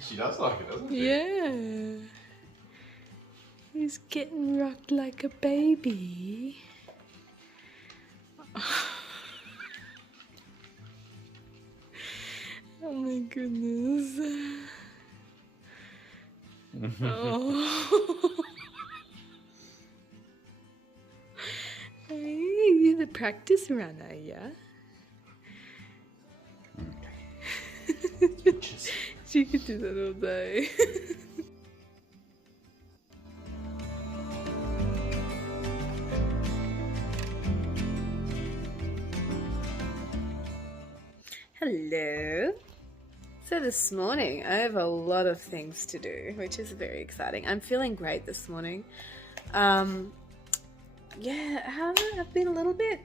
She does like it, doesn't she? Yeah. He's getting rocked like a baby. Oh my goodness. Oh. Hey, you're the practice runner, yeah? She could do that all day. Hello. So this morning I have a lot of things to do, which is very exciting. I'm feeling great this morning. I've been a little bit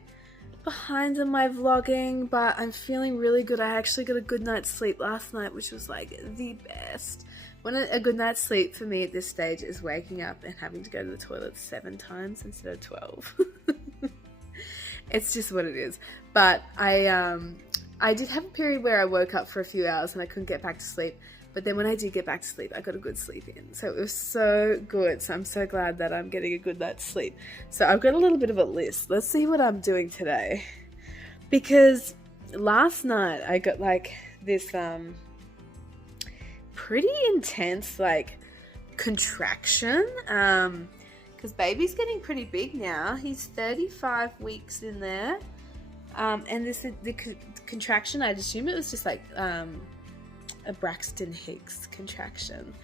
behind on my vlogging, but I'm feeling really good. I actually got a good night's sleep last night, which was like the best. A good night's sleep for me at this stage is waking up and having to go to the toilet 7 times instead of 12. It's just what it is. But I did have a period where I woke up for a few hours and I couldn't get back to sleep. But then when I did get back to sleep, I got a good sleep in. So it was so good. So I'm so glad that I'm getting a good night's sleep. So I've got a little bit of a list. Let's see what I'm doing today. Because last night I got like this pretty intense like contraction. Because baby's getting pretty big now. He's 35 weeks in there. And the contraction, I'd assume it was just like a Braxton Hicks contraction.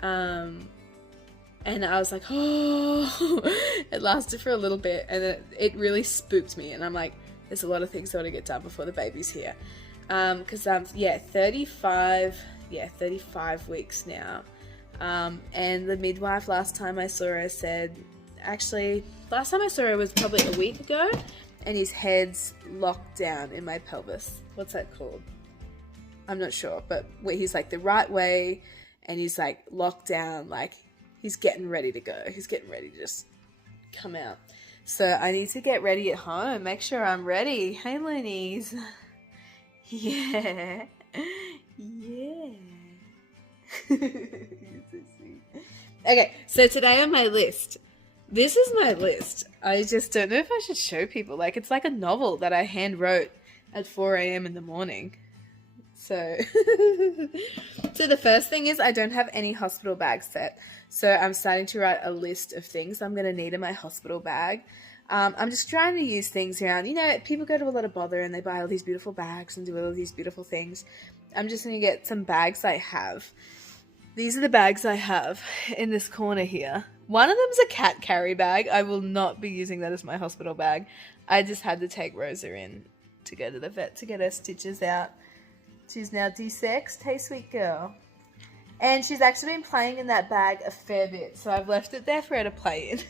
And I was like, oh, it lasted for a little bit and it really spooked me. And I'm like, there's a lot of things I want to get done before the baby's here. Because 35 weeks now. And the midwife last time I saw her said, actually, last time I saw her was probably a week ago. And his head's locked down in my pelvis. What's that called? I'm not sure, but where he's like the right way and he's like locked down, like he's getting ready to go. He's getting ready to just come out. So I need to get ready at home, make sure I'm ready. Hey, loonies. Yeah. Yeah. You're so sweet. Okay, so today on my list, this is my list. I just don't know if I should show people. Like, it's like a novel that I hand wrote at 4 a.m. in the morning. So, so the first thing is I don't have any hospital bag set. So I'm starting to write a list of things I'm going to need in my hospital bag. I'm just trying to use things around. You know, people go to a lot of bother and they buy all these beautiful bags and do all these beautiful things. I'm just going to get some bags I have. These are the bags I have in this corner here. One of them's a cat carry bag. I will not be using that as my hospital bag. I just had to take Rosa in to go to the vet to get her stitches out. She's now de-sexed. Hey, sweet girl. And she's actually been playing in that bag a fair bit, so I've left it there for her to play in.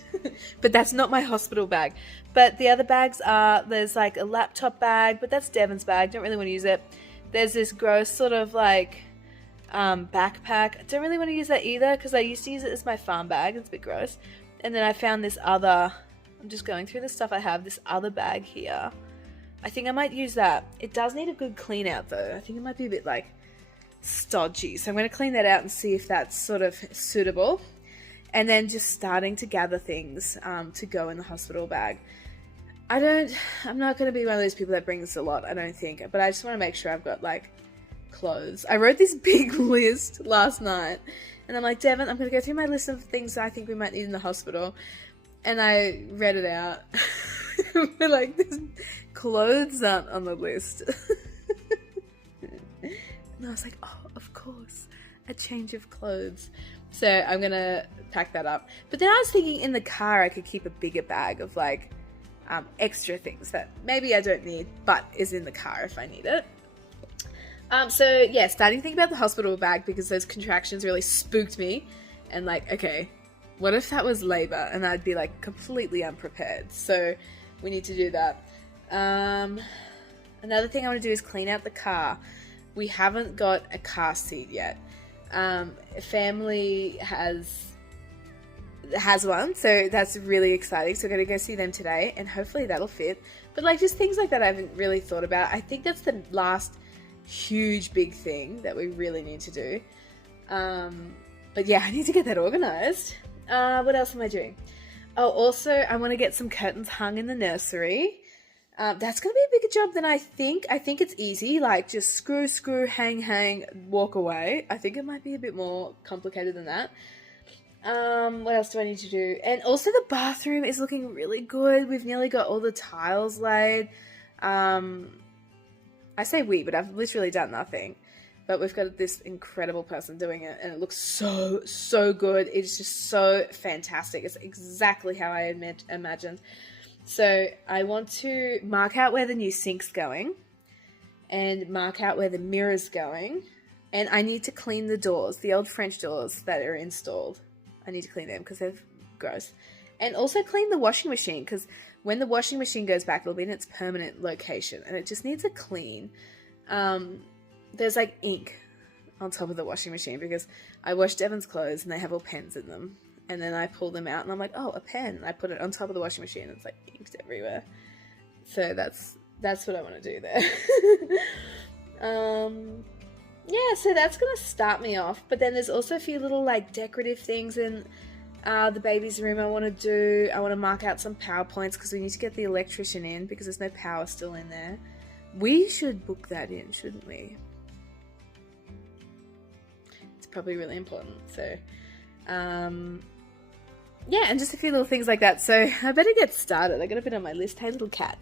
But that's not my hospital bag. But the other bags are, there's like a laptop bag, but that's Devon's bag. Don't really want to use it. There's this gross sort of like backpack. I don't really want to use that either because I used to use it as my farm bag. It's a bit gross. And then I found this other, I'm just going through the stuff I have, this other bag here. I think I might use that. It does need a good clean out though. I think it might be a bit like stodgy. So I'm going to clean that out and see if that's sort of suitable. And then just starting to gather things to go in the hospital bag. I'm not going to be one of those people that brings a lot, I don't think. But I just want to make sure I've got like clothes. I wrote this big list last night. And I'm like, Devon, I'm going to go through my list of things that I think we might need in the hospital. And I read it out. We're like, this clothes aren't on the list. And I was like, oh, of course, a change of clothes. So I'm going to pack that up. But then I was thinking in the car I could keep a bigger bag of like extra things that maybe I don't need, but is in the car if I need it. So yeah, starting to think about the hospital bag because those contractions really spooked me. And like, okay, what if that was labor and I'd be like completely unprepared? So we need to do that. Another thing I want to do is clean out the car. We haven't got a car seat yet. Family has one, so that's really exciting. So we're going to go see them today and hopefully that'll fit. But like just things like that I haven't really thought about. I think that's the last huge big thing that we really need to do. But yeah, I need to get that organized. What else am I doing? Oh, also, I want to get some curtains hung in the nursery. That's going to be a bigger job than I think. I think it's easy, like just screw, hang, walk away. I think it might be a bit more complicated than that. What else do I need to do? And also the bathroom is looking really good. We've nearly got all the tiles laid. I say we, but I've literally done nothing. But we've got this incredible person doing it, and it looks so good. It's just so fantastic. It's exactly how I imagined. So I want to mark out where the new sink's going and mark out where the mirror's going. And I need to clean the doors, the old French doors that are installed. I need to clean them because they're gross. And also clean the washing machine, because when the washing machine goes back, it'll be in its permanent location and it just needs a clean. There's like ink on top of the washing machine because I wash Devon's clothes and they have all pens in them. And then I pull them out and I'm like, oh, a pen. I put it on top of the washing machine and it's like inked everywhere. So that's what I want to do there. Yeah, so that's going to start me off. But then there's also a few little like decorative things in the baby's room I want to do. I want to mark out some PowerPoints because we need to get the electrician in because there's no power still in there. We should book that in, shouldn't we? It's probably really important. So, yeah, and just a few little things like that. So I better get started. I got a bit on my list. Hey, little cat.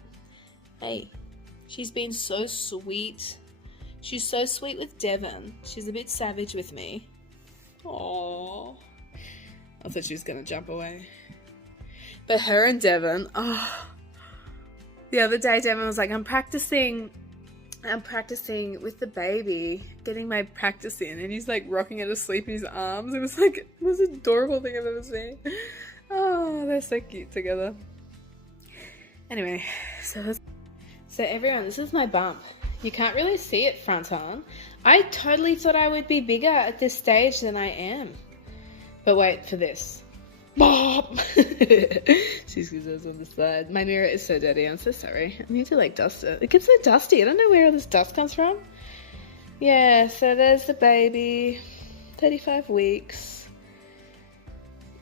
Hey, she's been so sweet. She's so sweet with Devon. She's a bit savage with me. Aww. I thought she was going to jump away. But her and Devon, the other day Devon was like, I'm practicing with the baby, getting my practice in. And he's like rocking her to sleep in his arms. It was like the most adorable thing I've ever seen. Oh, they're so cute together. Anyway, so everyone, this is my bump. You can't really see it front on. I totally thought I would be bigger at this stage than I am. But wait for this. Bop! She's goes on the side. My mirror is so dirty. I'm so sorry. I need to like dust it. It gets so dusty. I don't know where all this dust comes from. Yeah, so there's the baby. 35 weeks.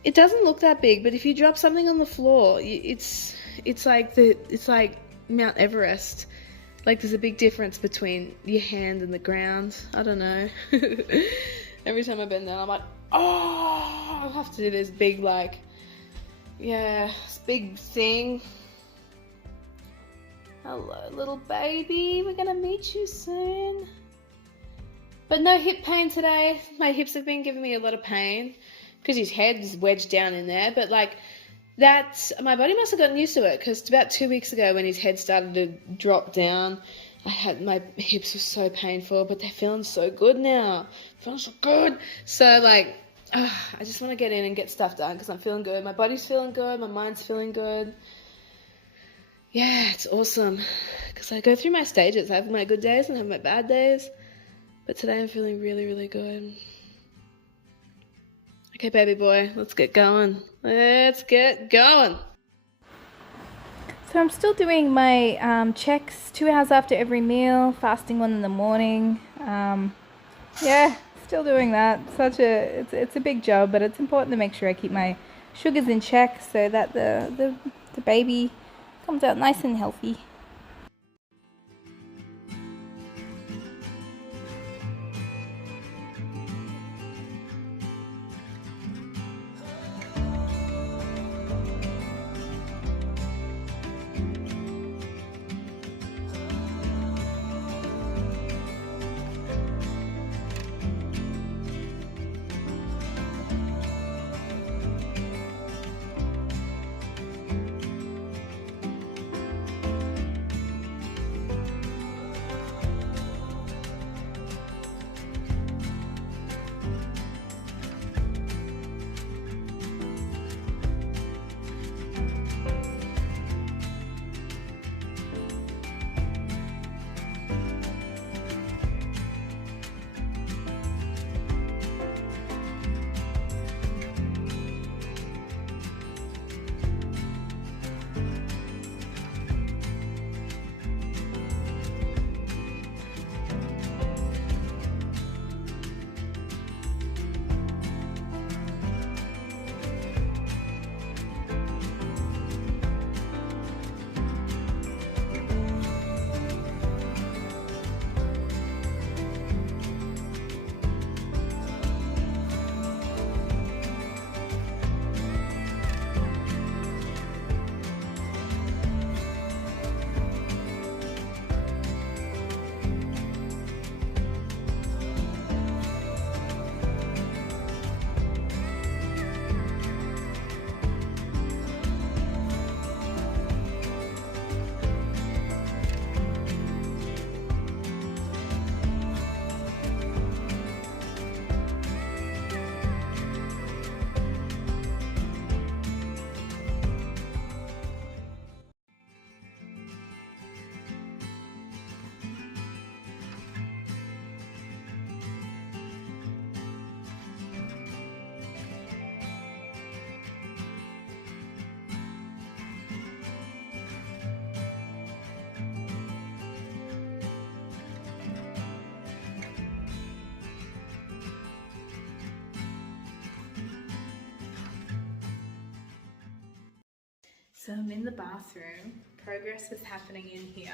It doesn't look that big, but if you drop something on the floor, it's like Mount Everest. Like there's a big difference between your hand and the ground. I don't know. Every time I bend down, I'm like, oh, I'll have to do this big, like, yeah, this big thing. Hello, little baby. We're gonna meet you soon. But no hip pain today. My hips have been giving me a lot of pain because his head is wedged down in there. But like, my body must have gotten used to it because about 2 weeks ago when his head started to drop down, my hips were so painful, but they're feeling so good now. Feeling so good. So like, I just want to get in and get stuff done because I'm feeling good. My body's feeling good. My mind's feeling good. Yeah, it's awesome because I go through my stages. I have my good days and I have my bad days. But today I'm feeling really, really good. Okay, baby boy, let's get going. Let's get going. So I'm still doing my checks 2 hours after every meal, fasting 1 in the morning. Yeah, still doing that. It's a big job, but it's important to make sure I keep my sugars in check so that the baby comes out nice and healthy. So I'm in the bathroom. Progress is happening in here.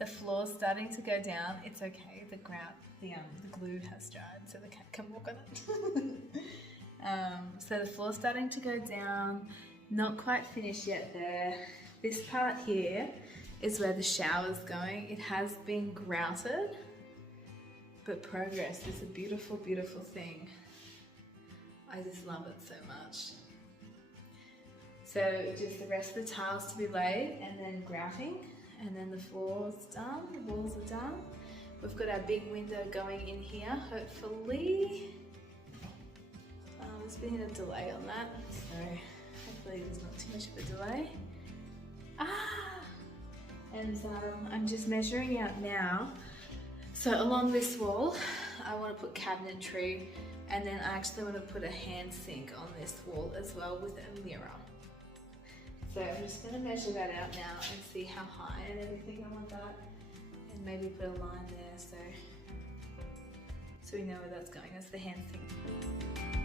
The floor's starting to go down. It's okay. The glue has dried, so the cat can walk on it. So the floor's starting to go down. Not quite finished yet there. This part here is where the shower's going. It has been grouted, but progress is a beautiful, beautiful thing. I just love it so much. So just the rest of the tiles to be laid and then grouting, and then the floor's done, the walls are done. We've got our big window going in here, hopefully. There's been a delay on that, so hopefully there's not too much of a delay. And I'm just measuring out now. So along this wall, I want to put cabinetry, and then I actually want to put a hand sink on this wall as well with a mirror. So I'm just going to measure that out now and see how high and everything I want that, and maybe put a line there so we know where that's going. That's the hand sink.